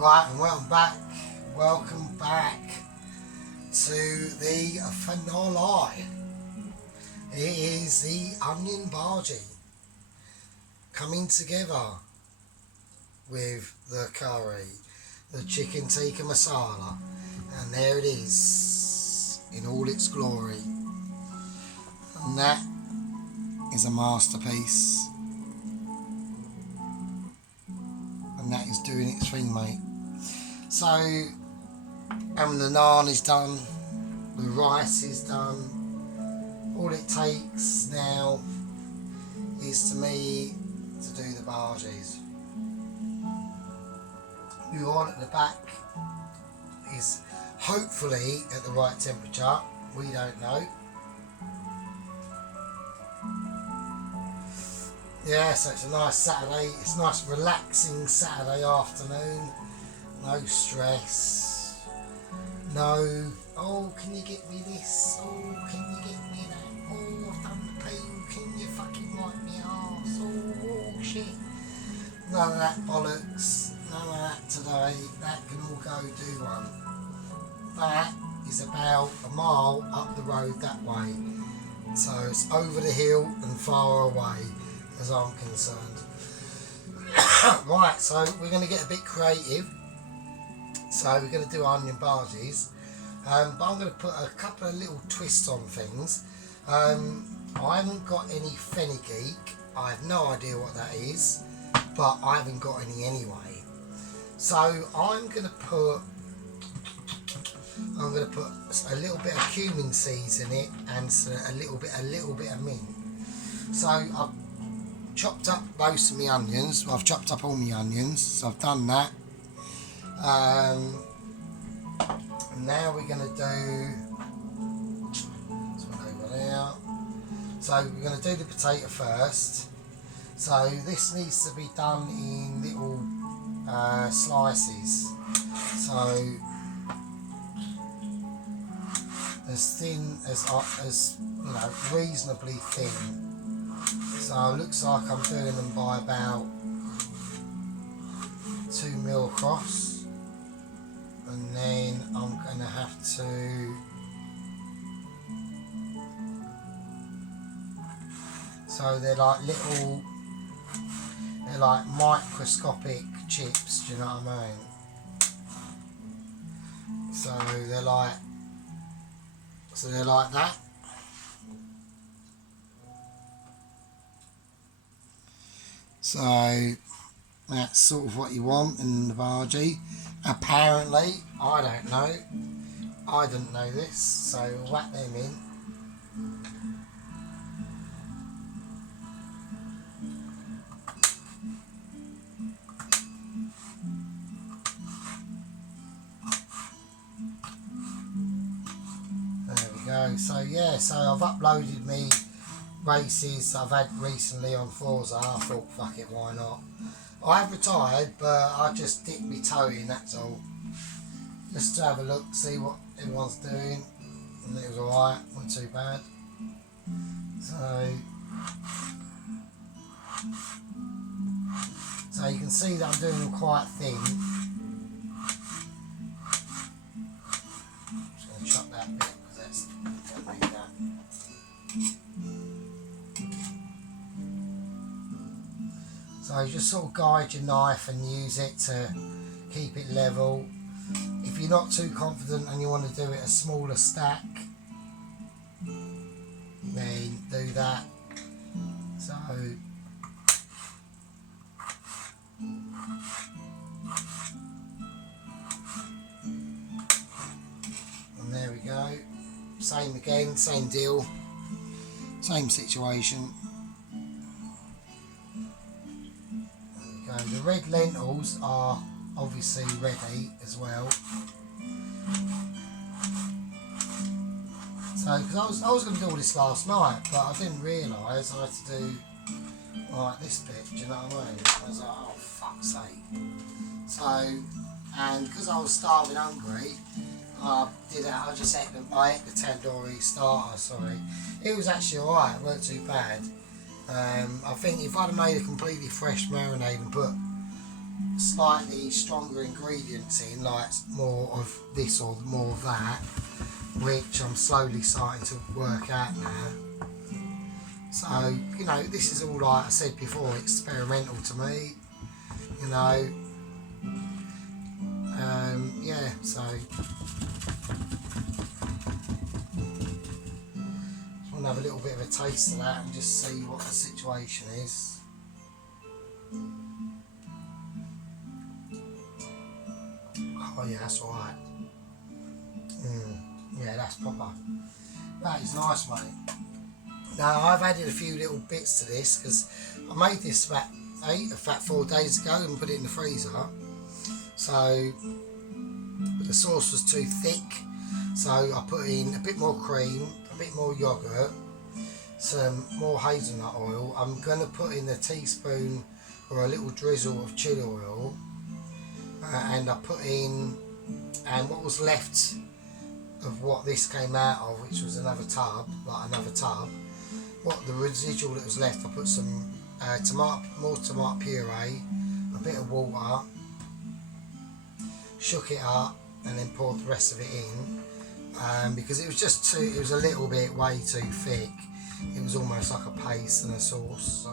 Right, and welcome back to the finale. It is the onion bhaji coming together with the curry, the chicken tikka masala, and there it is in all its glory. And that is a masterpiece. And that is doing its thing, mate. So, the naan is done, the rice is done. All it takes now is to me to do the bhajis. The oil at the back is hopefully at the right temperature. We don't know. Yeah, so it's a nice Saturday. It's a nice relaxing Saturday afternoon. No stress. No, oh, can you get me this? Oh, can you get me that? Oh, I've done the poo. Can you fucking wipe me arse? Oh, shit. None of that bollocks. None of that today. That can all go do one. That is about a mile up the road that way. So it's over the hill and far away as I'm concerned. Right, so we're going to get a bit creative. So we're going to do onion bhajis, but I'm going to put a couple of little twists on things. I haven't got any fenugreek. I have no idea what that is, but I haven't got any anyway. So I'm going to put a little bit of cumin seeds in it and a little bit of mint. So I've chopped up most of my onions. I've chopped up all my onions, so I've done that. Now we're going to do this one over there. So we're going to do the potato first. So this needs to be done in little slices. So as thin as you know, reasonably thin. So it looks like I'm doing them by about 2 mil across. And then I'm going to have to so they're like microscopic chips, do you know what I mean? So they're like that. So that's sort of what you want in the bhaji. Apparently, I don't know. I didn't know this, so whack them in. There we go. So yeah, so I've uploaded me races I've had recently on Forza. I thought, fuck it, why not? I have retired, but I just dipped my toe in, that's all. Just to have a look, see what everyone's doing. And it was alright, not too bad. So you can see that I'm doing them quite thin. I'm just going to chop that bit because that's going to need that. So you just sort of guide your knife and use it to keep it level. If you're not too confident and you want to do it a smaller stack, then do that. So and there we go. Same again, same deal, same situation. The red lentils are obviously ready as well. So, because I was going to do all this last night, but I didn't realise I had to do like this bit, do you know what I mean? I was like, oh fuck's sake. So, and because I was starving hungry, I just ate the tandoori starter, sorry. It was actually alright, it weren't too bad. I think if I'd have made a completely fresh marinade and put slightly stronger ingredients in, like more of this or more of that, which I'm slowly starting to work out now. So, you know, this is all, like I said before, experimental to me, you know. Yeah, so just want to have a little bit of a taste of that and just see what the situation is. Oh yeah, that's alright. Yeah, that's proper. That is nice, mate. Now, I've added a few little bits to this because I made this about 4 days ago and put it in the freezer. So the sauce was too thick, so I put in a bit more cream, a bit more yoghurt, some more hazelnut oil. I'm going to put in a teaspoon or a little drizzle of chili oil, and I put in, and what was left of what this came out of, which was another tub, what the residual that was left, I put some more tomato puree, a bit of water, shook it up, and then poured the rest of it in, because it was just too, it was a little bit way too thick. It was almost like a paste and a sauce.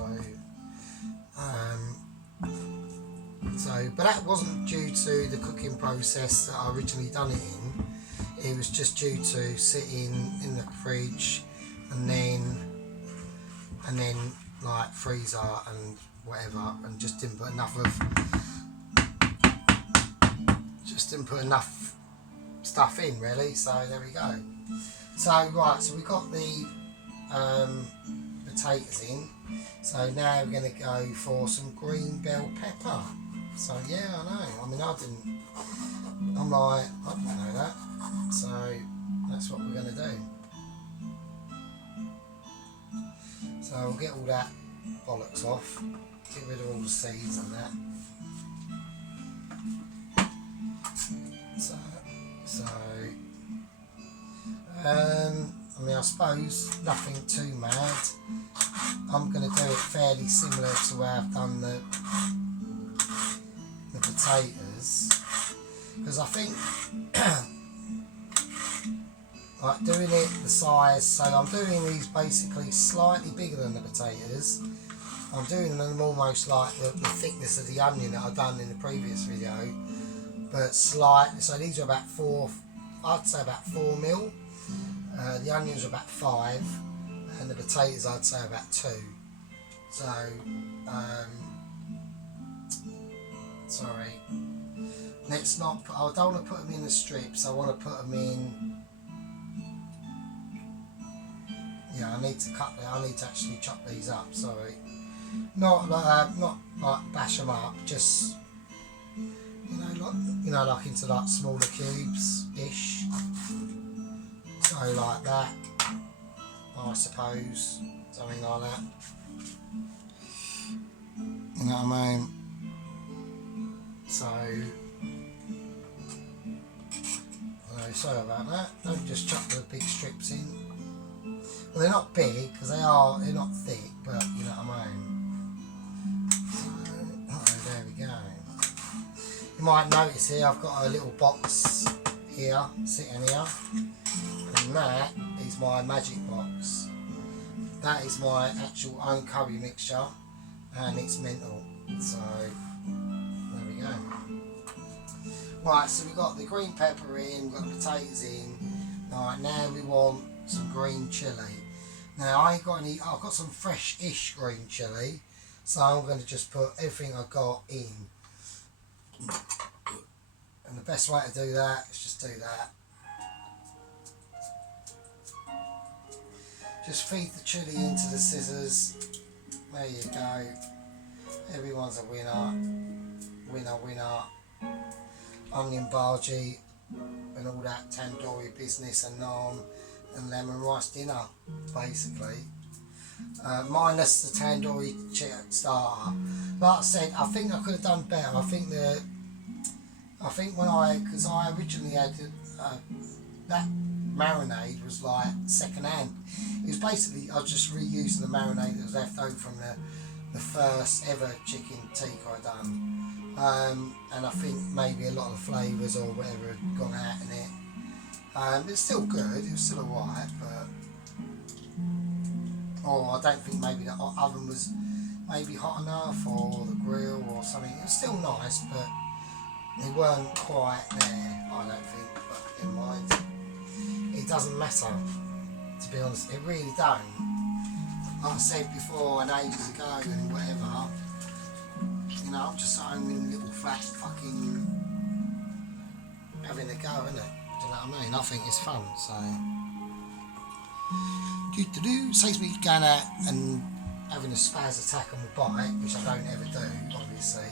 So, but that wasn't due to the cooking process that I originally done it in. It was just due to sitting in the fridge and then like freezer and whatever, and just didn't put enough stuff in, really. So there we go. So right, so we got the potatoes in. So now we're going to go for some green bell pepper. So yeah, I know. I mean, I didn't know that. So that's what we're going to do. So we'll get all that bollocks off. Get rid of all the seeds and that. So I mean, I suppose nothing too mad. I'm going to do it fairly similar to where I've done the potatoes, because I think like doing it the size, so I'm doing these basically slightly bigger than the potatoes. I'm doing them almost like the thickness of the onion that I've done in the previous video, but slightly. So these are about I'd say about 4 mil. The onions are about 5, and the potatoes I'd say about 2. So, sorry. Let's not. I don't want to put them in the strips. I want to put them in. Yeah, I need to actually chop these up. Sorry, not like bash them up. Just like into like smaller cubes ish. So like that, I suppose, something like that. You know what I mean? So, sorry about that. Don't just chuck the big strips in. Well, they're not big because they're not thick, but you know what I mean. So, there we go. You might notice here I've got a little box here, sitting here, and that is my magic box. That is my actual own curry mixture, and it's mental. So there we go. Right, so we've got the green pepper in, we've got the potatoes in. Right, now we want some green chilli. Now I ain't got any. I've got some fresh-ish green chilli, so I'm going to just put everything I got in. And the best way to do that is just do that. Just feed the chilli into the scissors. There you go. Everyone's a winner. Winner, winner. Onion bhaji and all that tandoori business and naan and lemon rice dinner, basically. Minus the tandoori starter. Like I said, I think I could have done better. I think because I originally had that marinade was like second hand. It was basically, I was just reusing the marinade that was left over from the first ever chicken tikka I done, and I think maybe a lot of the flavours or whatever had gone out in it. It's still good, it was still alright, but I don't think maybe the oven was maybe hot enough, or the grill or something. It was still nice, but they weren't quite there, I don't think. But never mind, it doesn't matter, to be honest, it really don't. Like I said before and ages ago and whatever, you know, I'm just home in a little flat fucking having a go, innit? Do you know what I mean? I think it's fun, so saves me going out and having a spaz attack on the bike, which I don't ever do, obviously.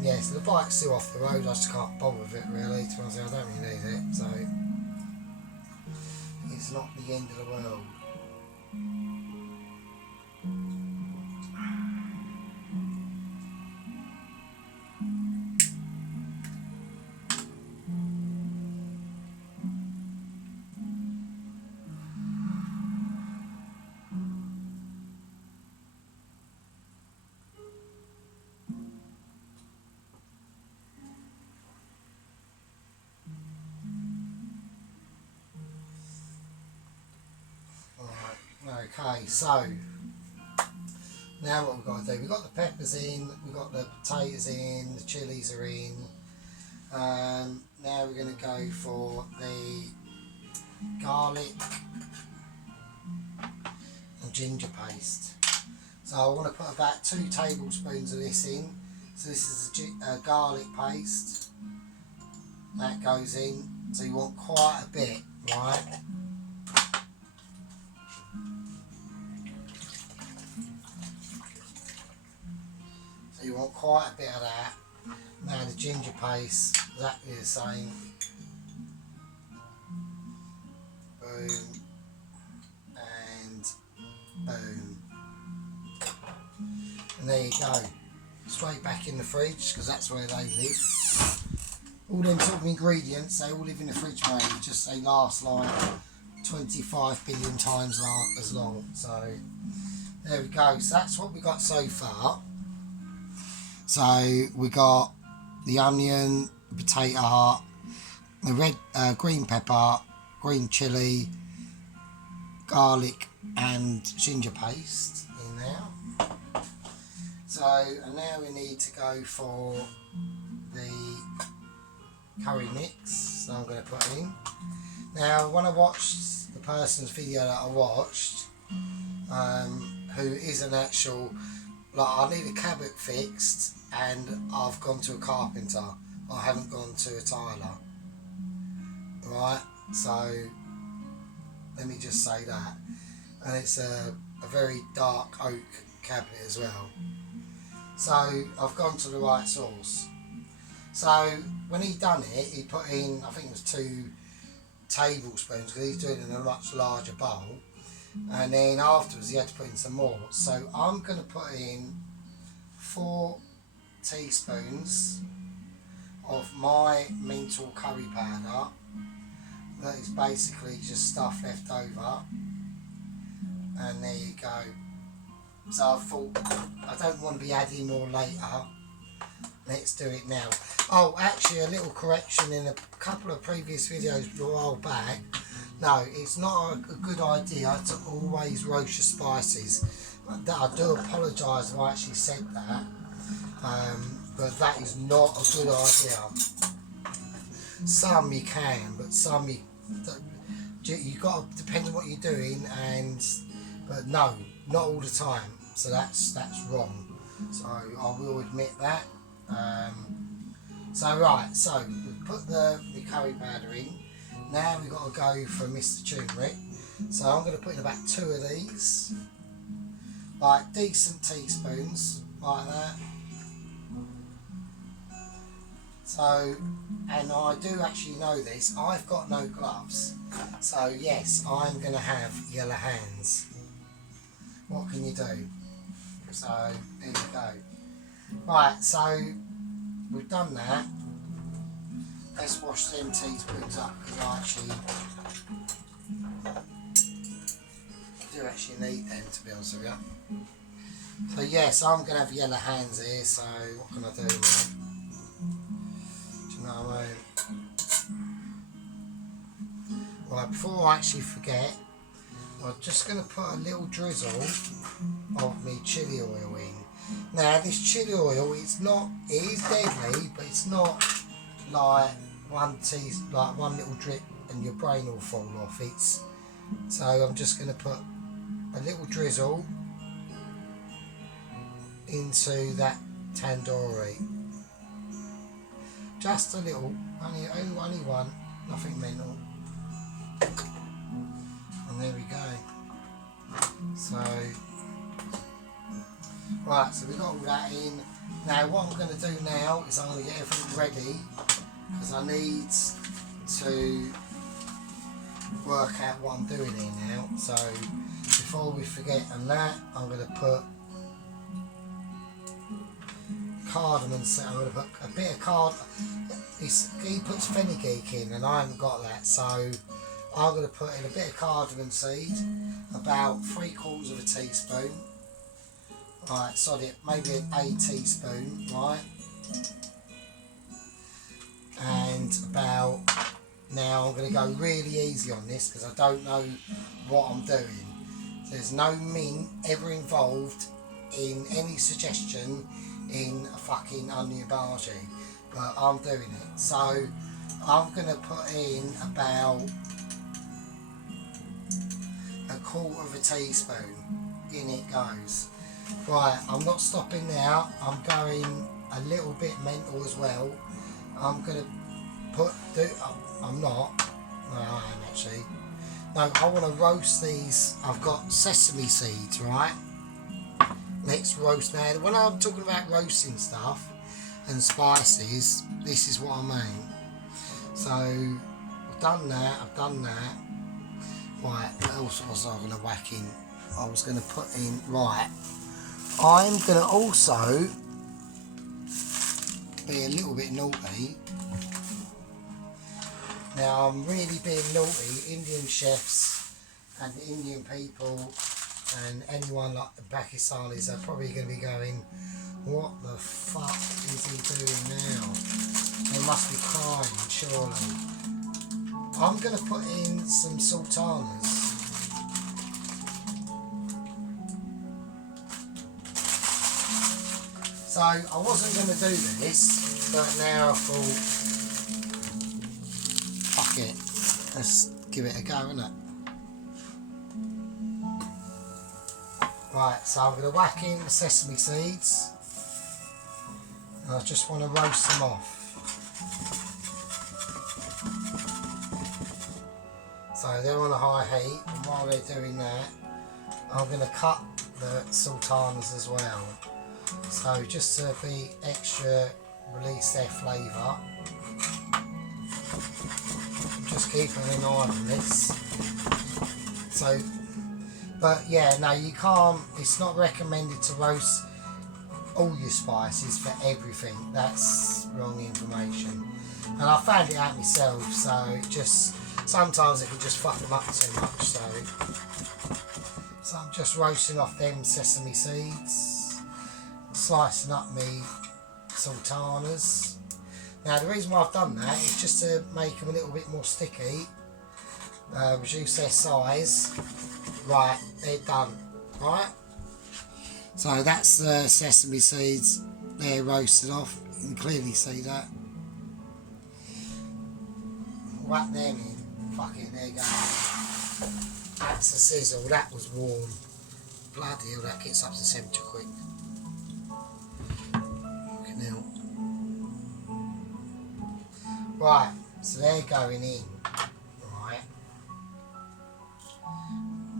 Yeah, so the bike's still off the road, I just can't bother with it really, to be honest. I don't really need it, so it's not the end of the world. Okay, so now what we've got to do, we've got the peppers in, we've got the potatoes in, the chilies are in. Now we're going to go for the garlic and ginger paste. So I want to put about 2 tablespoons of this in. So this is a garlic paste that goes in. So you want quite a bit, right? So you want quite a bit of that. Now the ginger paste, exactly the same. Boom. And boom. And there you go. Straight back in the fridge, because that's where they live. All them sort of ingredients, they all live in the fridge, mate. Just they last like 25 billion times as long. So there we go. So that's what we got so far. So we got the onion, the potato heart, the red, green pepper, green chilli, garlic and ginger paste in there. So, and now we need to go for the curry mix. So I'm going to put in. Now, when I watched the person's video that I watched, who is an actual, like, I need a cabinet fixed and I've gone to a carpenter. I haven't gone to a tiler. Right? So, let me just say that. And it's a very dark oak cabinet as well. So I've gone to the right source. So when he done it, he put in, I think it was 2 tablespoons, because he's doing it in a much larger bowl. And then afterwards he had to put in some more. So I'm going to put in 4 teaspoons of my mental curry powder. That is basically just stuff left over. And there you go. So I thought, I don't want to be adding more later. Let's do it now. Oh, actually a little correction in a couple of previous videos a while back. No, it's not a good idea to always roast your spices. I do apologise if I actually said that. But that is not a good idea. Some you can, but some you got to depend on what you're doing, but no, not all the time. So that's wrong. So I will admit that. So right, so we put the curry powder in. Now we've got to go for Mr. Turmeric. So I'm going to put in about 2 of these, like decent teaspoons, like that. So, and I do actually know this, I've got no gloves. So yes, I'm going to have yellow hands. What can you do? So, there you go. Right, so we've done that. Let's wash them teaspoons up, because I actually do need them, to be honest with you. So yes, I'm going to have yellow hands here, so what can I do now? Do you know what I mean? Right, before I actually forget, I'm just going to put a little drizzle of my chili oil in. Now this chili oil, it is deadly, but it's not like one little drip and your brain will fall off. So I'm just going to put a little drizzle into that tandoori. Just a little, only one, nothing mental. And there we go. So, right, so we've got all that in. Now what I'm going to do now is I'm going to get everything ready, because I need to work out what I'm doing here now. So before we forget on that, I'm going to put cardamom. So I'm going to put a bit of cardamom. He puts fenugreek in and I haven't got that, so I'm going to put in a bit of cardamom seed, about 3/4 of a teaspoon. Right, sorry, maybe a teaspoon, right? And about, now I'm going to go really easy on this because I don't know what I'm doing. There's no mint ever involved in any suggestion in a fucking onion bhaji, but I'm doing it. So I'm going to put in about 1/4 of a teaspoon. In it goes. Right, I'm not stopping now. I'm going a little bit mental as well. I'm going to I'm not. No, I am actually. No, I want to roast these. I've got sesame seeds, right? Let's roast now. When I'm talking about roasting stuff and spices, this is what I mean. So, I've done that. Right, what else was I going to whack in? I was going to put in, right. I'm going to also be a little bit naughty. Now I'm really being naughty. Indian chefs and Indian people and anyone like the Pakistanis are probably going to be going, what the fuck is he doing now? They must be crying, surely. I'm going to put in some sultanas. So I wasn't going to do this, but now I thought, fuck it, let's give it a go, innit? Right, so I'm going to whack in the sesame seeds, and I just want to roast them off. So they're on a high heat, and while they're doing that, I'm going to cut the sultanas as well. So just to be extra, release their flavour. Just keeping an eye on this. So, but yeah, no, you can't. It's not recommended to roast all your spices for everything. That's wrong information. And I found it out myself. So it just sometimes it can just fuck them up too much. So I'm just roasting off them sesame seeds. Slicing up me sultanas. Now the reason why I've done that is just to make them a little bit more sticky, reduce their size. Right, they're done. Right, so that's the sesame seeds. They're roasted off. You can clearly see that. Whack them in. Fuck it, there you go. That's the sizzle. That was warm. Bloody hell, that gets up to temperature quick. Now. Right, so they're going in. Right.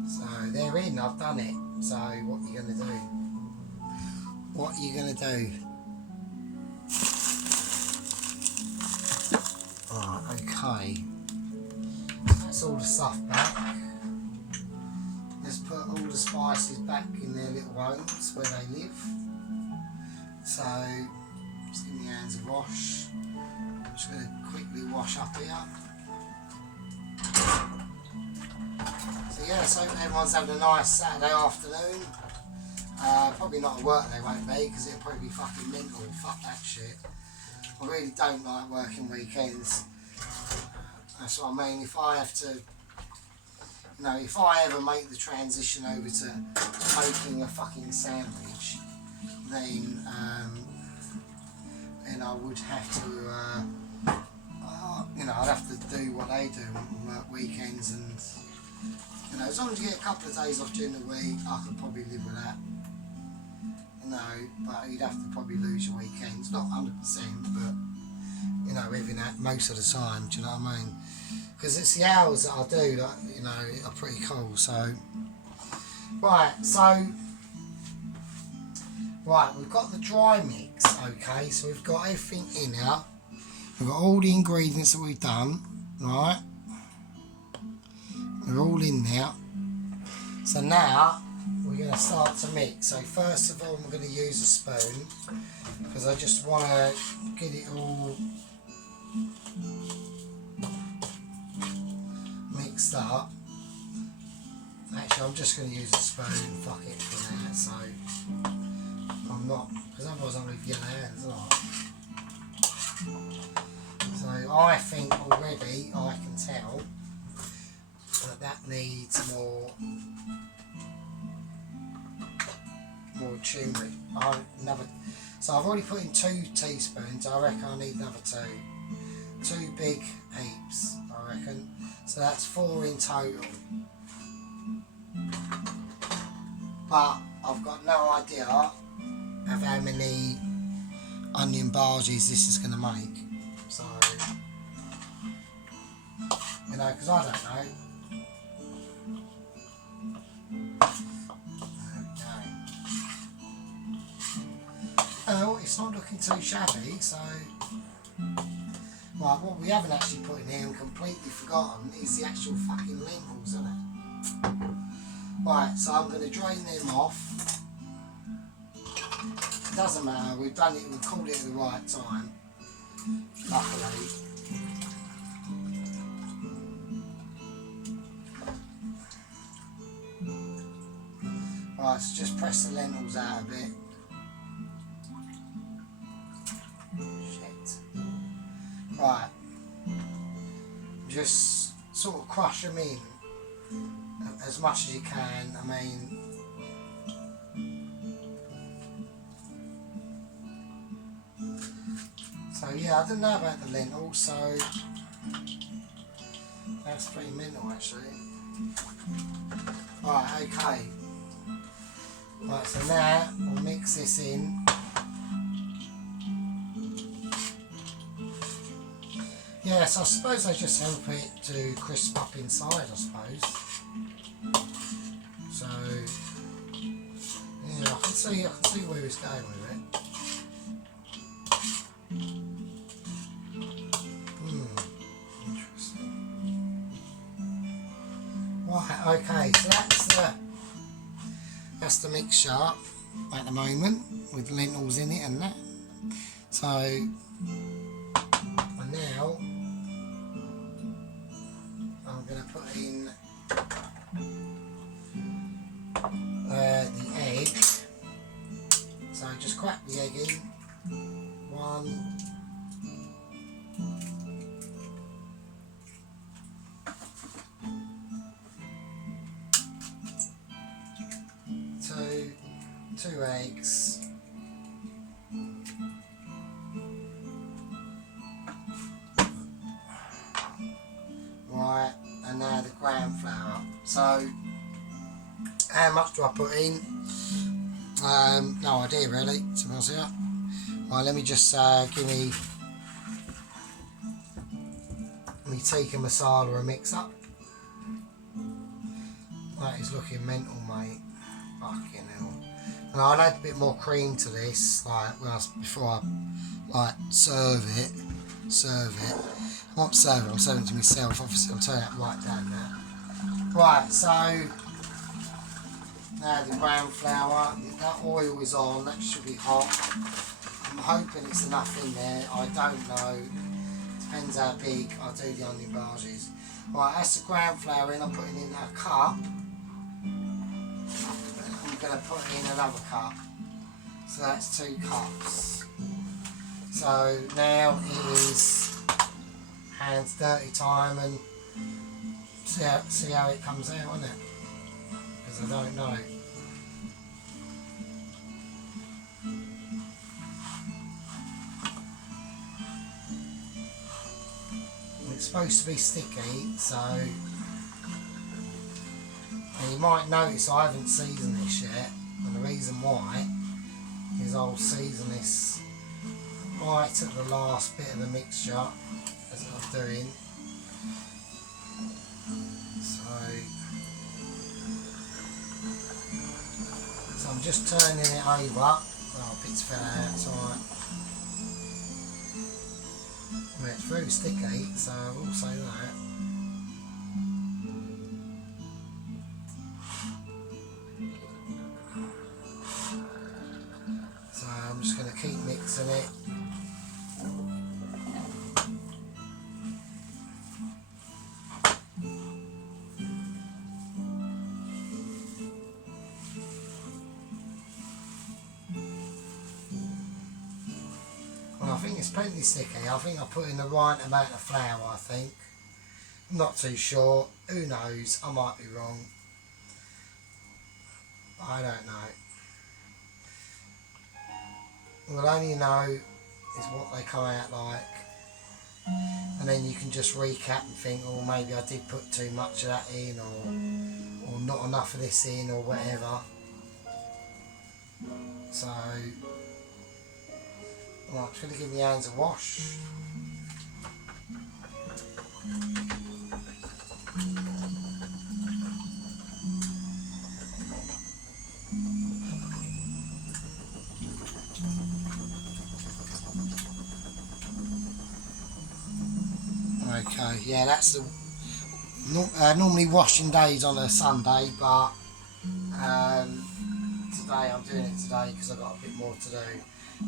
So they're in, I've done it. So what are you going to do? What are you going to do? Right, okay. That's all the stuff back. Let's put all the spices back in their little homes where they live. So just give my hands a wash. I'm just going to quickly wash up here. So yeah, so everyone's having a nice Saturday afternoon. Probably not at work they won't be, because it'll probably be fucking mental. Fuck that shit. I really don't like working weekends. That's what I mean. If I have to, you know, if I ever make the transition over to making a fucking sandwich, then I would have to, you know, I'd have to do what they do and work weekends, and you know, as long as you get a couple of days off during the week, I could probably live with that. You know, but you'd have to probably lose your weekends, not 100%, but you know, even that most of the time. Do you know what I mean? Because it's the hours that I do that, you know, are pretty cool. So, right, we've got the dry mix. Okay, so we've got everything in here. We've got all the ingredients that we've done. Right, they're all in there. So now we're going to start to mix. So first of all, I'm going to use a spoon because I just want to get it all mixed up. Actually, I'm just going to use a spoon. Fuck it for now. So I'm not, because otherwise I'm going to get hands, aren't I? So I think already I can tell that needs more turmeric. So I've already put in 2 teaspoons. I reckon I need another 2. 2 big heaps, I reckon. So that's 4 in total. But I've got no idea of how many onion bhajis this is going to make. So, you know, because I don't know. Oh, it's not looking too shabby, so... Right, what we haven't actually put in here and completely forgotten is the actual fucking lentils, isn't it? Right, so I'm going to drain them off. It doesn't matter, we've done it, we've called it at the right time. Luckily. Right, so just press the lentils out a bit. Right, just sort of crush them in as much as you can. I mean, so yeah, I didn't know about the lentils, so that's pretty mental actually. Right, okay. Right, so now we'll mix this in. Yes, I suppose they just help it to crisp up inside, I suppose. So, yeah, I can see where he's going with it. Interesting. Right, okay, so that's the mixture at the moment with lentils in it and that. So, and now I'm going to put in the egg. So just crack the egg in. 1, 2 eggs. Right, and now the ground flour. So, how much do I put in? No idea really, to be honest with you. Right, let me just give me tikka masala a mix up. That is looking mental, mate. Fucking hell. And I'll add a bit more cream to this, like before I serve it. I won't serve it, I'm serving it to myself, obviously I'm turning it right down now. Right, so now the brown flour, that oil is on, that should be hot. I'm hoping it's enough in there, I don't know, depends how big I do the onion bhajis. Right, that's the ground flour in, I'm putting in a cup. I'm you're going to put in another cup. So that's 2 cups. So now it is hands dirty time, and see how it comes out, isn't it? Because I don't know. It's supposed to be sticky, so, and you might notice I haven't seasoned this yet, and the reason why is I'll season this right at the last bit of the mixture as I'm doing. So I'm just turning it over. Oh, bits fell out, it's alright. Well, it's very sticky, so I will say that. So I'm just going to keep mixing it. Well, I think it's plenty sticky. I think I put in the right amount of flour, I think. I'm not too sure. Who knows? I might be wrong. I don't know. What I only know is what they come out like, and then you can just recap and think, oh, maybe I did put too much of that in, or not enough of this in, or whatever. So, right, I'm just going to give my hands a wash. Okay, yeah, that's the normally washing days on a Sunday, but today I'm doing it today because I've got a bit more to do.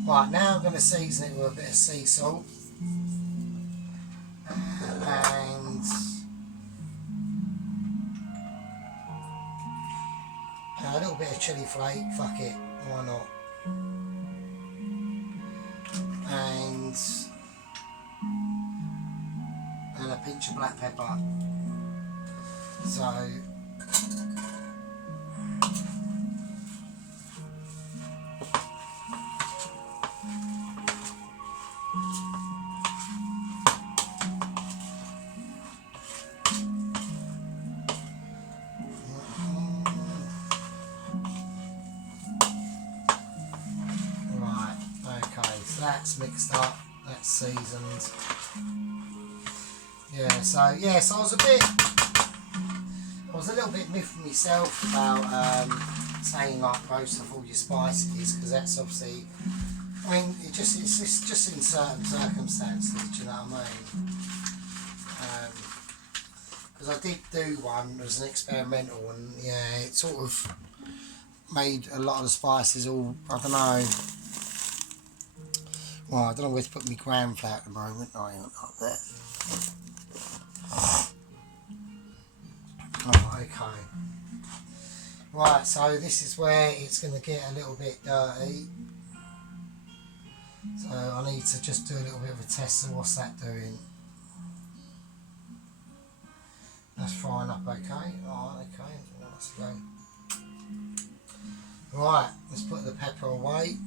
Right, now I'm going to season it with a bit of sea salt and a little bit of chilli flake. Fuck it, why not? And a pinch of black pepper. So right, okay, so that's mixed up, that's seasoned. Yeah, so I was a little bit miffed with myself about saying like roast off all your spices, because that's obviously, I mean, it's just in certain circumstances, do you know what I mean? Because I did do one as an experimental, and yeah, it sort of made a lot of the spices all, I don't know. Well, I don't know where to put my ground flour at the moment. No, I ain't like that. Oh, okay. Right, so this is where it's going to get a little bit dirty. So I need to just do a little bit of a test of what's that doing. That's frying up okay. Alright, okay. Let's go. Right, let's put the pepper away.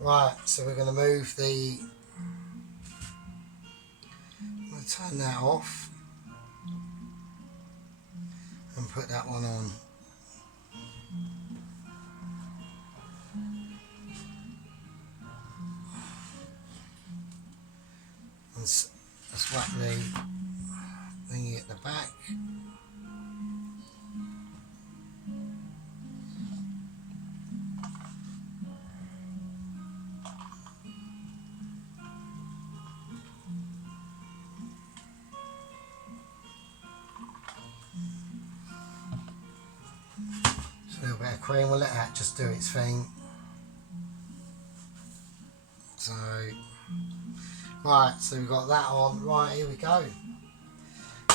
Right, so we're going to move the, I'm going to turn that off and put that one on. And swap the thingy at the back. A little bit of cream, we'll let that just do its thing. So right, so we've got that on. Right, here we go.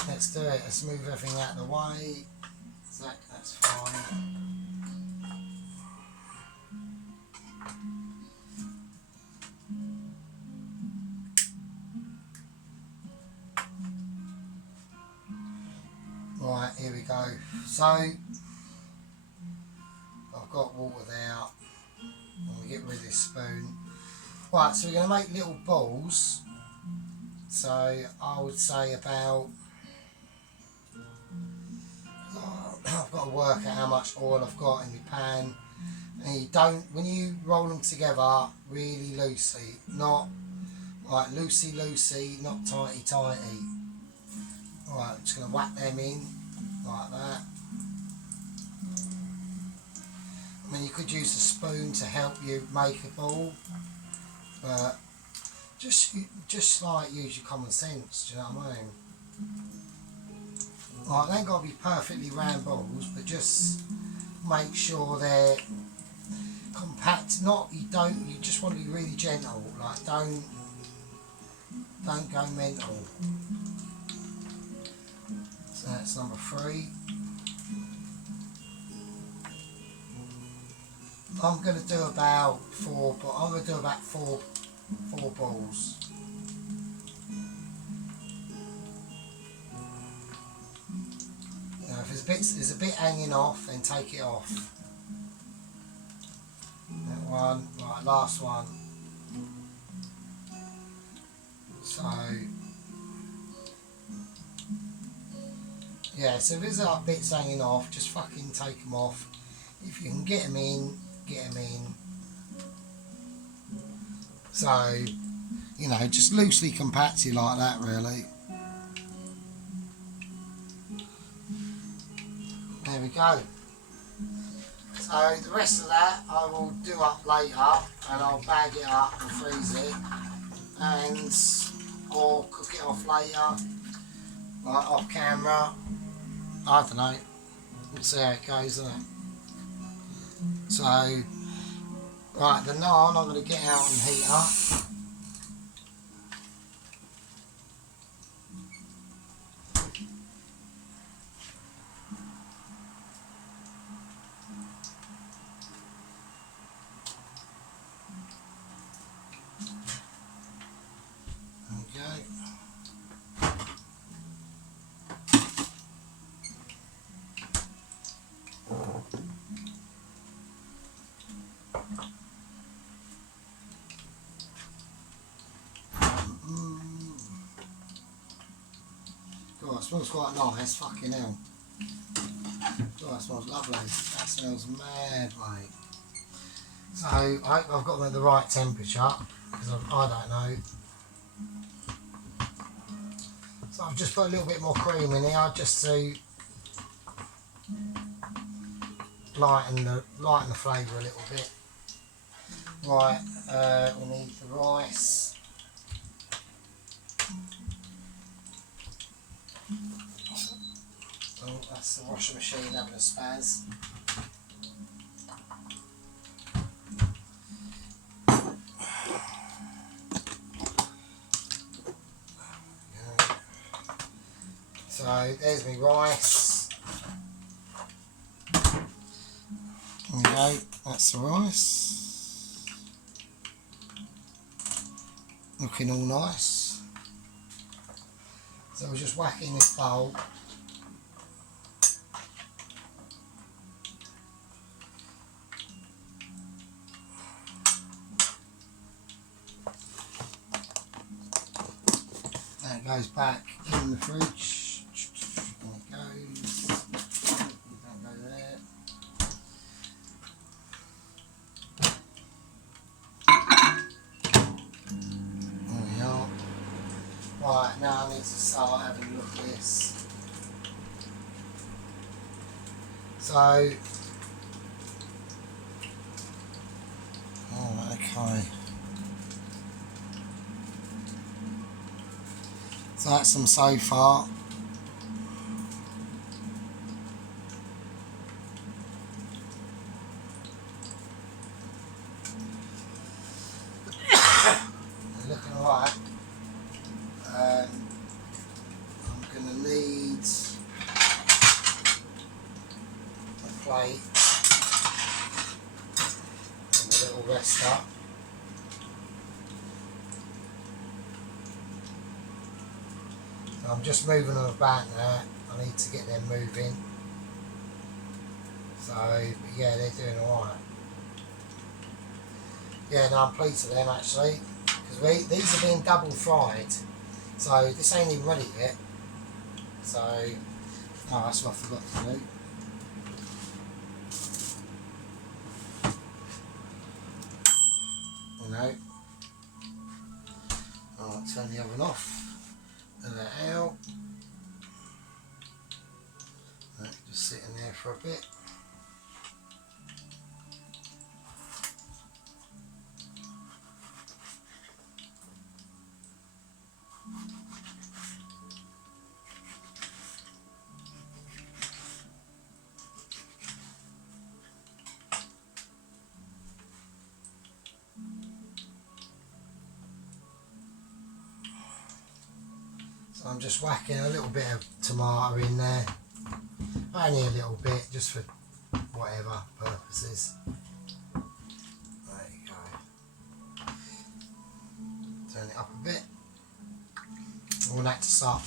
Let's do it. Let's move everything out of the way. That's fine. Right, here we go. So, I've got water there. I'm going to get rid of this spoon. Right, so we're going to make little balls. So, I would say about... I've got to work out how much oil I've got in my pan. And you don't, when you roll them together, really loosely. Not like loosey, not tighty. Alright, I'm just going to whack them in like that. I mean, you could use a spoon to help you make a ball, but just like use your common sense, do you know what I mean? Like, they ain't got to be perfectly round balls, but just make sure they're compact. You just want to be really gentle, like don't go mental. So that's number 3. I'm going to do about 4, but I'm going to do about four balls. Now, if there's a bit hanging off, then take it off. That one, right, last one. So, yeah, so if there's like bits hanging off, just fucking take them off. If you can get them in, get them in. So, you know, just loosely compact it like that, really. There we go. So the rest of that I will do up later, and I'll bag it up and freeze it, and or cook it off later, like off camera. I don't know. We'll see how it goes, isn't it? So, right, the naan I'm going to get out and heat up. Okay. God, it smells quite nice, fucking hell. God, it smells lovely. That smells mad, mate. So, I hope I've got them at the right temperature, because I don't know. So I've just put a little bit more cream in here, just to lighten the flavour a little bit. Right, we need the rice. Oh, that's the washing machine having a spaz. So there's my rice. There we go, that's the rice. Looking all nice. So we're just whacking this bowl. That goes back in the fridge. There it goes. Don't go there. There we are. Right, now I need to start having a look at this. So, oh, okay. So that's them so far. looking alright. I'm going to need a plate and a little rest up. So I'm just moving them about now. I need to get them moving. So, but yeah, they're doing alright. Yeah, no, I'm pleased with them actually, because these are being double fried, so this ain't even ready yet. So, oh, that's what I forgot to do. You know, I'll turn the oven off and that out. Right, just sitting there for a bit. So I'm just whacking a little bit of tomato in there, only a little bit, just for whatever purposes. There you go. Turn it up a bit. I want that to start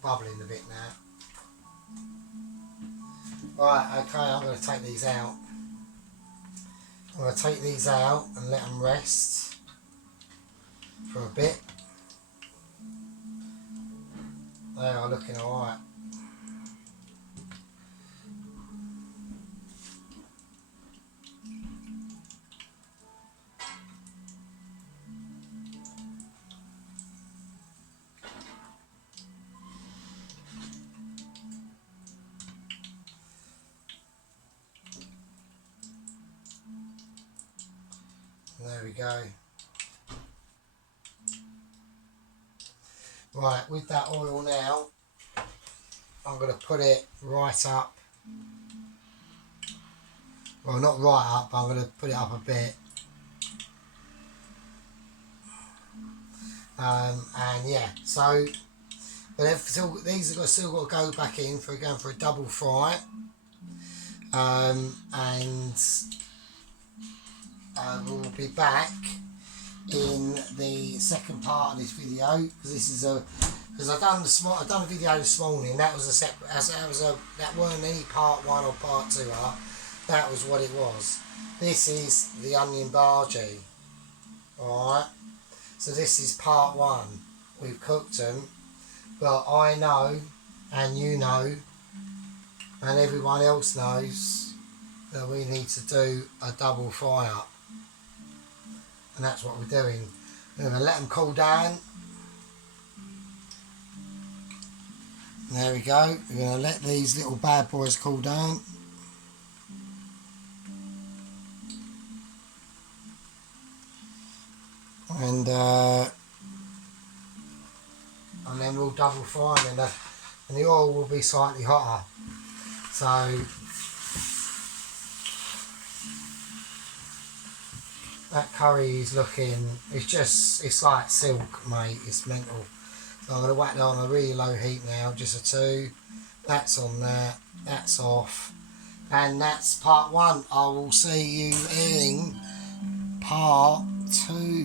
bubbling a bit now. Right, okay, I'm going to take these out. I'm going to take these out and let them rest for a bit. They are looking alright. There we go. Right, with that oil now, I'm going to put it right up. Well, not right up, but I'm going to put it up a bit. And yeah, so but these have still got to go back in for going for a double fry. And we'll be back in the second part of this video, because this is because I've done a video this morning. That was a separate, that weren't any part 1 or part 2. That was what it was. This is the onion bhaji. Alright, so this is part 1. We've cooked them, but I know, and you know, and everyone else knows that we need to do a double fry up. And that's what we're doing. We're going to let them cool down. There we go. We're going to let these little bad boys cool down. And then we'll double fry them, and the oil will be slightly hotter. So that curry is looking, it's like silk, mate. It's mental. So I'm going to whack that on a really low heat now, just a 2. That's on there, that's off. And that's part 1. I will see you in part 2.